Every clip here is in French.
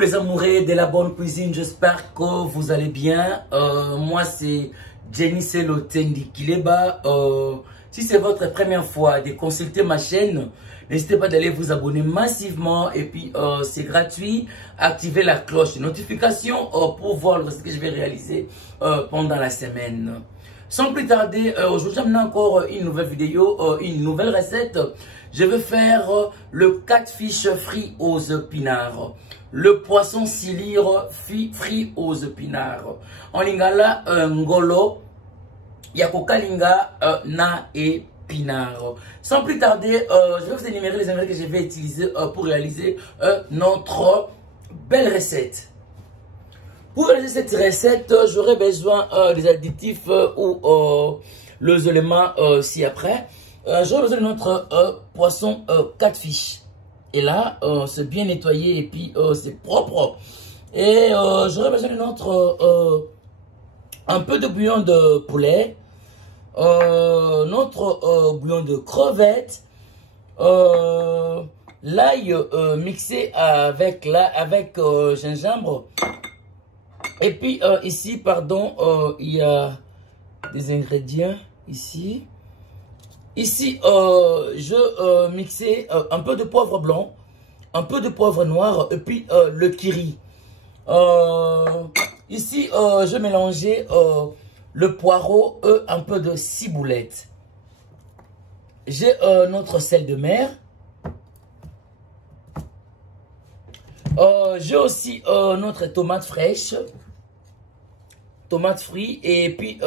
les amoureux de la bonne cuisine, j'espère que vous allez bien. Moi, c'est Jenny Selotendi Kileba. Si c'est votre première fois de consulter ma chaîne, n'hésitez pas d'aller vous abonner massivement. Et puis, c'est gratuit. Activez la cloche de notification pour voir ce que je vais réaliser pendant la semaine. Sans plus tarder, aujourd'hui, j'amène encore une nouvelle vidéo, une nouvelle recette. Je vais faire le catfish frit aux épinards. Le poisson silire frit aux épinards. En lingala, ngolo, yakokalinga na épinards. Sans plus tarder, je vais vous énumérer les ingrédients que je vais utiliser pour réaliser notre belle recette. Pour réaliser cette recette, j'aurai besoin des additifs ou les éléments ci-après. J'aurai besoin de notre poisson catfish. Et là, c'est bien nettoyé et puis c'est propre. Et j'aurai besoin de notre un peu de bouillon de poulet, notre bouillon de crevettes, l'ail mixé avec gingembre. Et puis ici, pardon, il y a des ingrédients ici. Ici, je mixais un peu de poivre blanc, un peu de poivre noir et puis le kiri. Ici, je mélangeais le poireau et un peu de ciboulette. J'ai notre sel de mer. J'ai aussi notre tomate fraîche, tomate frite et puis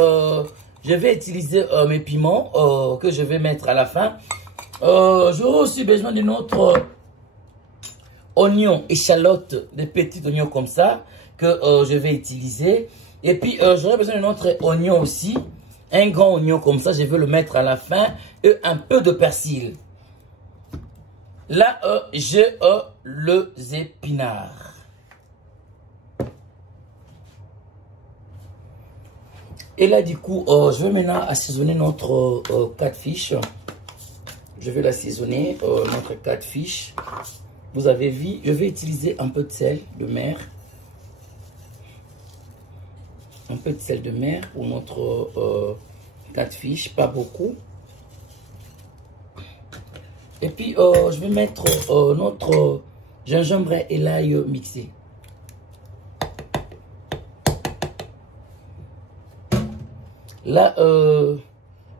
je vais utiliser mes piments que je vais mettre à la fin. J'aurai aussi besoin de notre oignon, échalote, des petits oignons comme ça que je vais utiliser. Et puis j'aurai besoin de notre oignon aussi, un grand oignon comme ça, je vais le mettre à la fin et un peu de persil. Là, j'ai les épinards. Et là, du coup, je vais maintenant assaisonner notre catfish. Je vais l'assaisonner, notre catfish. Vous avez vu, je vais utiliser un peu de sel de mer. Un peu de sel de mer pour notre catfish, pas beaucoup. Et puis, je vais mettre notre gingembre et l'ail mixé. Là,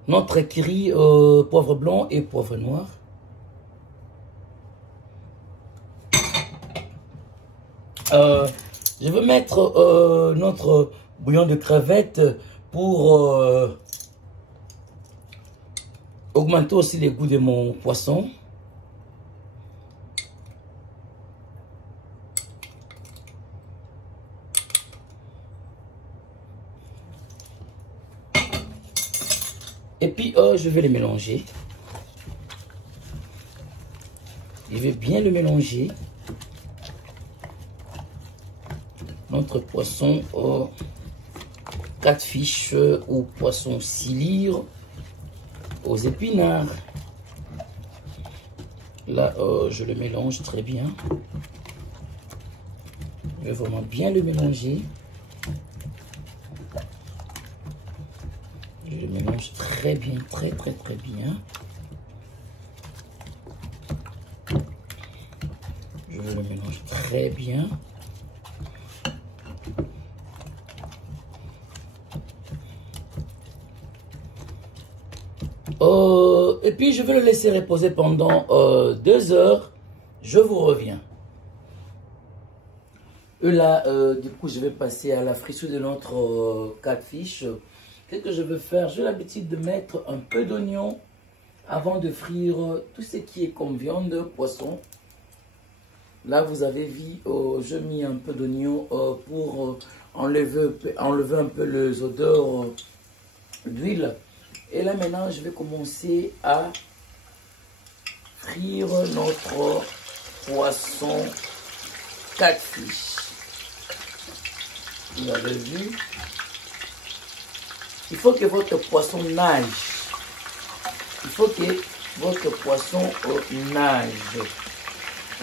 notre kiri, poivre blanc et poivre noir. Je vais mettre notre bouillon de crevettes pour augmenter aussi les goûts de mon poisson. Et puis, je vais les mélanger. Je vais bien le mélanger. Notre poisson catfish ou poisson silire aux épinards. Là, je le mélange très bien. Je vais vraiment bien le mélanger. Je le mélange très bien, très bien. Je le mélange très bien. Et puis, je vais le laisser reposer pendant 2 heures. Je vous reviens. Et là, du coup, je vais passer à la frissure de notre catfish. Qu'est-ce que je veux faire? J'ai l'habitude de mettre un peu d'oignon avant de frire tout ce qui est comme viande, poisson. Là, vous avez vu, j'ai mis un peu d'oignon pour enlever un peu les odeurs d'huile. Et là, maintenant, je vais commencer à frire notre poisson catfish. Vous avez vu? Il faut que votre poisson nage. Il faut que votre poisson nage.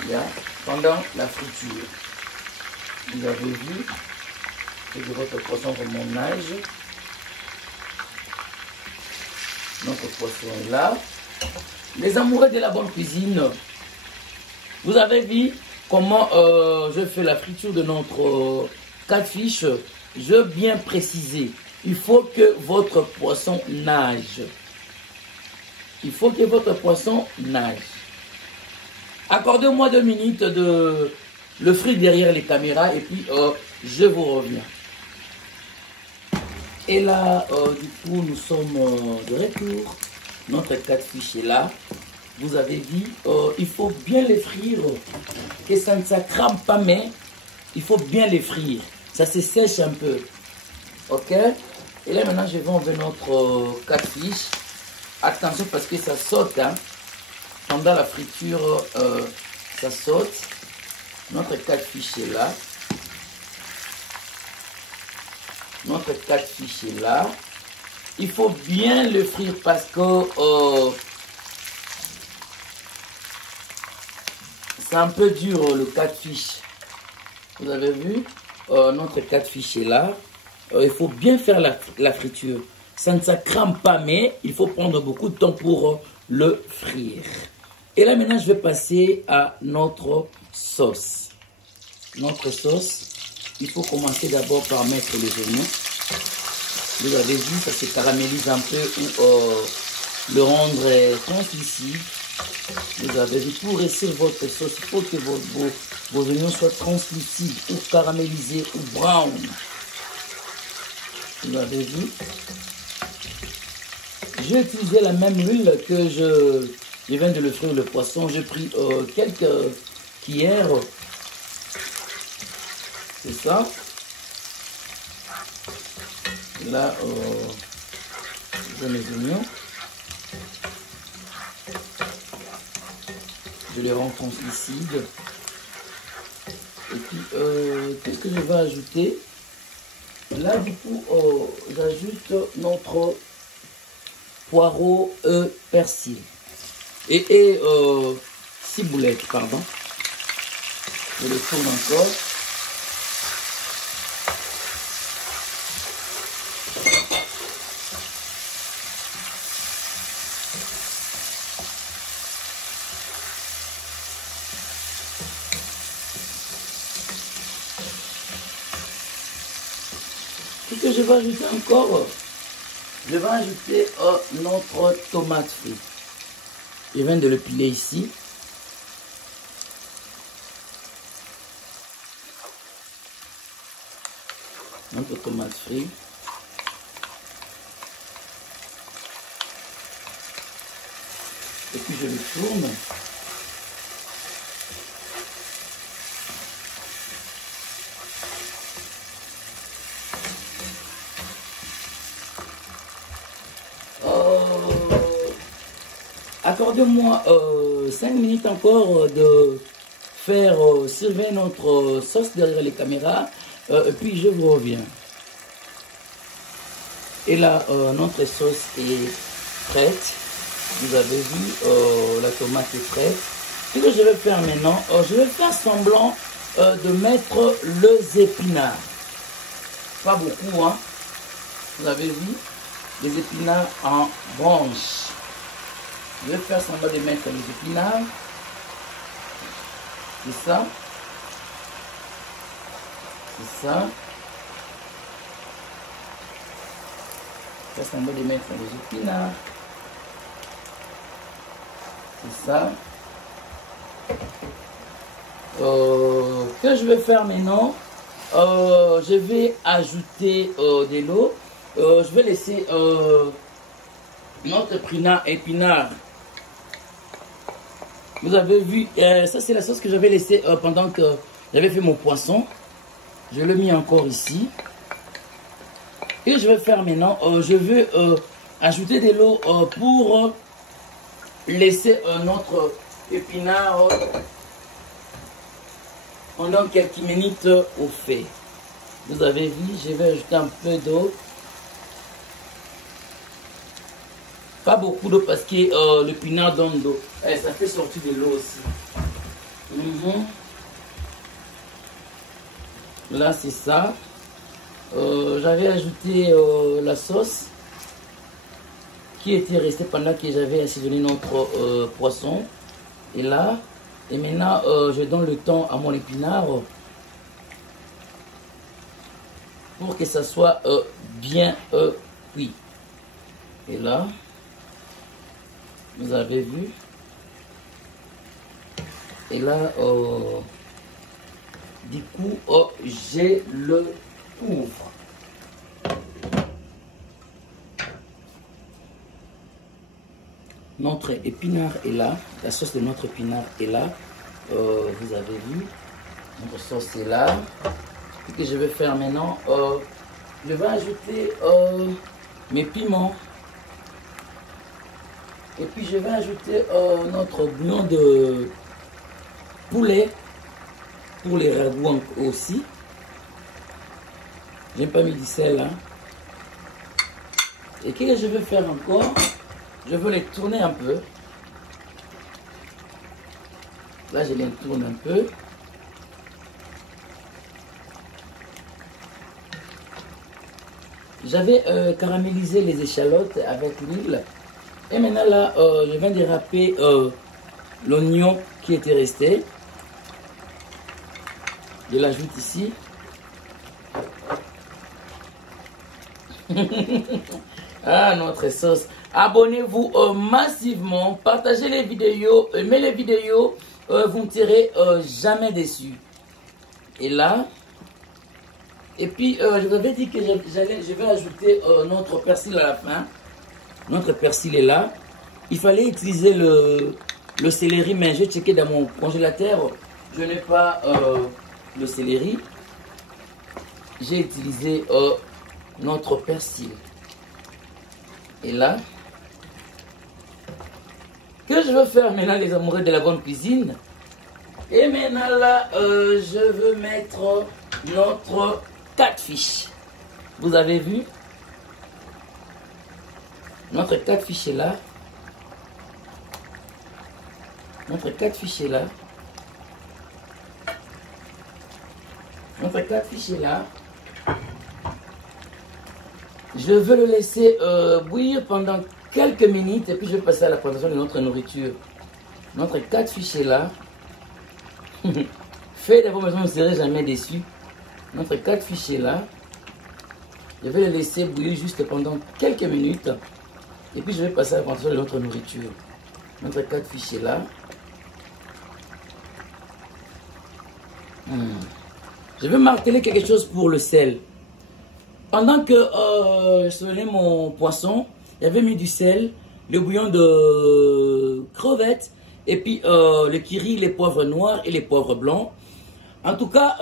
Bien, pendant la friture. Vous avez vu, c'est de votre poisson comme mon nage. Notre poisson est là. Les amoureux de la bonne cuisine, vous avez vu comment je fais la friture de notre catfish. Je veux bien préciser, il faut que votre poisson nage. Il faut que votre poisson nage. Accordez-moi 2 minutes de le frire derrière les caméras et puis je vous reviens. Et là, du coup, nous sommes de retour. Notre catfish est là. Vous avez vu, il faut bien les frire, que ça ne crame pas, mais il faut bien les frire. Ça se sèche un peu. Ok? Et là, maintenant, je vais enlever notre catfish. Attention parce que ça saute. Hein. Pendant la friture, ça saute. Notre catfish est là. Notre catfish est là. Il faut bien le frire parce que c'est un peu dur le catfish. Vous avez vu? Notre catfish est là. Il faut bien faire la friture. Ça ne crame pas, mais il faut prendre beaucoup de temps pour le frire. Et là, maintenant, je vais passer à notre sauce. Notre sauce, il faut commencer d'abord par mettre les oignons. Vous avez vu, ça se caramélise un peu ou le rendre translucide. Vous avez vu, pour réussir votre sauce, il faut que vos oignons soient translucides ou caramélisés ou brown. Vous avez vu. J'ai utilisé la même huile que je viens de le frire le poisson. J'ai pris quelques cuillères. C'est ça. Là, j'ai mes oignons. Je les rends translucides. Et puis, qu'est-ce que je vais ajouter? Là, du coup, j'ajoute notre poireau persil. Et ciboulette, pardon. Je le tourne encore. Qu'est-ce que je vais ajouter encore? Je vais ajouter notre tomate frite. Je viens de le piler ici. Notre tomate frite. Et puis je le tourne. Accordez-moi 5 minutes encore de faire servir notre sauce derrière les caméras, et puis je vous reviens. Et là, notre sauce est prête. Vous avez vu, la tomate est prête. Ce que je vais faire maintenant, je vais faire semblant de mettre les épinards. Pas beaucoup, hein. Vous avez vu, les épinards en branches. Je vais faire semblant de mettre les épinards. C'est ça. C'est ça. Je vais faire semblant de mettre les épinards. C'est ça. Que je vais faire maintenant, je vais ajouter de l'eau. Je vais laisser notre épinard. Vous avez vu, ça c'est la sauce que j'avais laissée pendant que j'avais fait mon poisson. Je l'ai mis encore ici. Et je vais faire maintenant, je vais ajouter de l'eau pour laisser notre épinard pendant quelques minutes au fait. Vous avez vu, je vais ajouter un peu d'eau. Pas beaucoup d'eau parce que l'épinard donne d'eau. Ça fait sortir de l'eau aussi. Là, c'est ça. J'avais ajouté la sauce qui était restée pendant que j'avais assaisonné notre poisson. Et là, et maintenant, je donne le temps à mon épinard pour que ça soit bien cuit. Et là, vous avez vu. Et là, du coup, j'ai le couvre. Notre épinard est là. La sauce de notre épinard est là. Vous avez vu. Notre sauce est là. Ce que je vais faire maintenant, je vais ajouter mes piments. Et puis je vais ajouter notre bouillon de poulet pour les ragoûts aussi. J'ai pas mis du sel. Hein. Et qu'est-ce que je vais faire encore? Je veux les tourner un peu. Là, je les tourne un peu. J'avais caramélisé les échalotes avec l'huile. Et maintenant, là, je viens de râper l'oignon qui était resté. Je l'ajoute ici. Ah, notre sauce. Abonnez-vous massivement. Partagez les vidéos. Aimez les vidéos. Vous ne serez jamais déçus. Et là. Et puis, je vous avais dit que je vais ajouter notre persil à la fin. Notre persil est là. Il fallait utiliser le céleri, mais j'ai checké dans mon congélateur. Je n'ai pas le céleri. J'ai utilisé notre persil. Et là, que je veux faire maintenant, les amoureux de la bonne cuisine. Et maintenant là, je veux mettre notre catfish. Vous avez vu? Notre catfish est là. Notre catfish est là. Notre catfish est là. Je veux le laisser bouillir pendant quelques minutes et puis je vais passer à la préparation de notre nourriture. Notre catfish est là. Faites de vos maisons, vous ne serez jamais déçus. Notre catfish est là. Je vais le laisser bouillir juste pendant quelques minutes. Et puis je vais passer à la préparation de notre nourriture. Notre catfish est là. Je vais marteler quelque chose pour le sel. Pendant que je sautonnais mon poisson, j'avais mis du sel, le bouillon de crevettes, et puis le curry, les poivres noirs et les poivres blancs. En tout cas,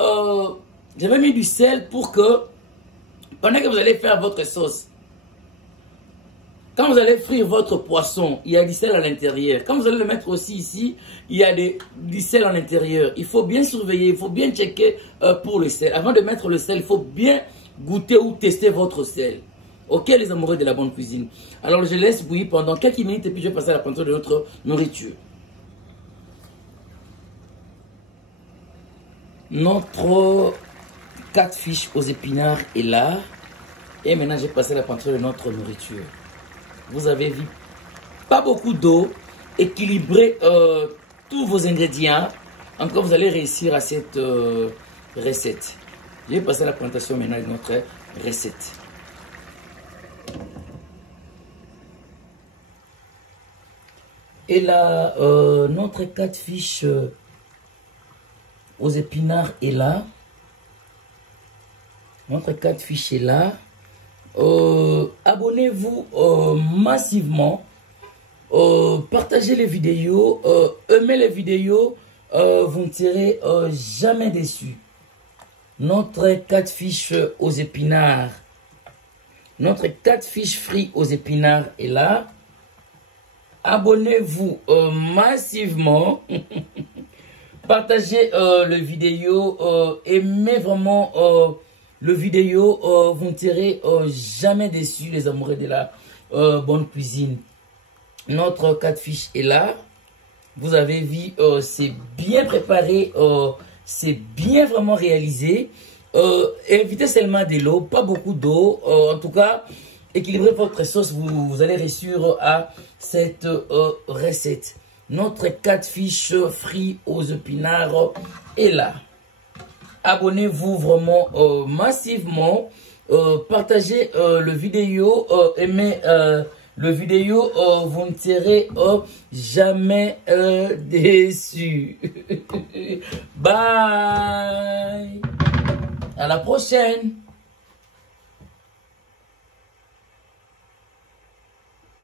j'avais mis du sel pour que, pendant que vous allez faire votre sauce, quand vous allez frire votre poisson, il y a du sel à l'intérieur. Quand vous allez le mettre aussi ici, il y a du sel à l'intérieur. Il faut bien surveiller, il faut bien checker pour le sel. Avant de mettre le sel, il faut bien goûter ou tester votre sel. Ok, les amoureux de la bonne cuisine. Alors, je laisse bouillir pendant quelques minutes et puis je vais passer à la préparation de notre nourriture. Notre catfish aux épinards est là. Et maintenant, je vais passer à la préparation de notre nourriture. Vous avez vu, pas beaucoup d'eau, équilibrez tous vos ingrédients. Encore, vous allez réussir à cette recette. Je vais passer à la présentation maintenant de notre recette. Et là, notre catfish aux épinards est là. Notre catfish est là. Abonnez-vous massivement. Partagez les vidéos. Aimez les vidéos. Vous ne serez jamais déçus. Notre catfish aux épinards. Notre catfish frit aux épinards est là. Abonnez-vous massivement. Partagez le vidéo. Aimez vraiment le vidéo. Vous ne serez jamais déçus, les amoureux de la bonne cuisine. Notre catfish est là. Vous avez vu, c'est bien préparé. C'est bien vraiment réalisé. Évitez seulement de l'eau, pas beaucoup d'eau. En tout cas, équilibrez votre sauce, vous allez réussir à cette recette. Notre catfish frit aux épinards est là. Abonnez-vous vraiment massivement. Partagez le vidéo, aimez le vidéo, vous ne serez jamais déçus. Bye. À la prochaine.